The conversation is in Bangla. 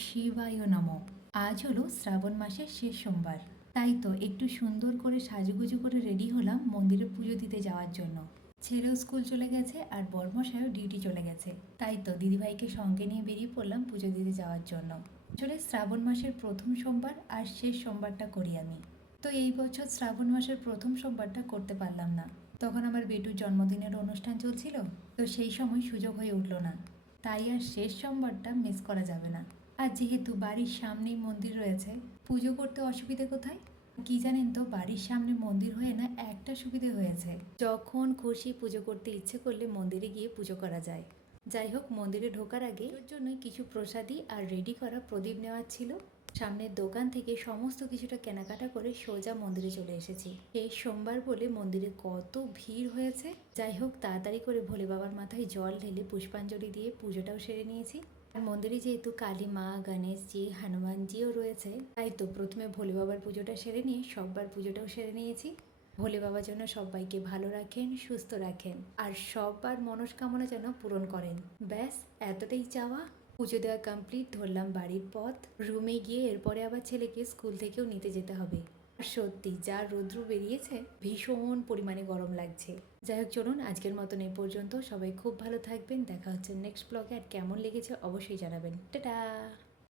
শিবায় নমঃ। আজ হলো শ্রাবণ মাসের শেষ সোমবার, তাই তো একটু সুন্দর করে সাজুগুজু করে রেডি হলাম মন্দিরে পুজো দিতে যাওয়ার জন্য। ছেলেও স্কুল চলে গেছে আর বর্মশাইও ডিউটি চলে গেছে, তাই তো দিদিভাইকে সঙ্গে নিয়ে বেরিয়ে পড়লাম পুজো দিতে যাওয়ার জন্য। আসলে শ্রাবণ মাসের প্রথম সোমবার আর শেষ সোমবারটা করি আমি। তো এই বছর শ্রাবণ মাসের প্রথম সোমবারটা করতে পারলাম না, তখন আমার বেটুর জন্মদিনের অনুষ্ঠান চলছিল, তো সেই সময় সুযোগ হয়ে উঠল না। তাই আর শেষ সোমবারটা মিস করা যাবে না। আর যেহেতু বাড়ির সামনেই মন্দির রয়েছে, পুজো করতে অসুবিধে কোথায়? কি জানেন তো, বাড়ির সামনে মন্দির হয়ে না একটা সুবিধে হয়েছে, যখন খুশি পুজো করতে ইচ্ছে করলে মন্দিরে গিয়ে পুজো করা যায়। যাই হোক, মন্দিরে ঢোকার আগে ওর জন্য কিছু প্রসাদী আর রেডি করা প্রদীপ নেওয়ার ছিল। সামনের দোকান থেকে সমস্ত কিছুটা কেনাকাটা করে সোজা মন্দিরে চলে এসেছি। এই সোমবার বলে মন্দিরে কত ভিড় হয়েছে। যাই হোক, তাড়াতাড়ি করে ভোলে বাবার মাথায় জল ঢেলে পুষ্পাঞ্জলি দিয়ে পুজোটাও সেরে নিয়েছি। আর মন্দিরে যেহেতু কালী মা, গণেশজি, হনুমানজিও রয়েছে, তাই তো প্রথমে ভোলে বাবার পুজোটা সেরে নিয়ে সববার পুজোটাও সেরে নিয়েছি। ভোলে বাবা যেন সবাইকে ভালো রাখেন, সুস্থ রাখেন আর সববার মনস্কামনা যেন পূরণ করেন। ব্যাস, এতটাই চাওয়া। পুজো দেওয়া কমপ্লিট, ধরলাম বাড়ির পথ। রুমে গিয়ে এরপরে আবার ছেলেকে স্কুল থেকেও নিতে যেতে হবে। আর সত্যি যা রৌদ্র বেরিয়েছে, ভীষণ পরিমাণে গরম লাগছে। যাই হোক, চলুন আজকের মতন এই পর্যন্ত। সবাই খুব ভালো থাকবেন, দেখা হচ্ছে নেক্সট ব্লগে। আর কেমন লেগেছে অবশ্যই জানাবেন। টাটা।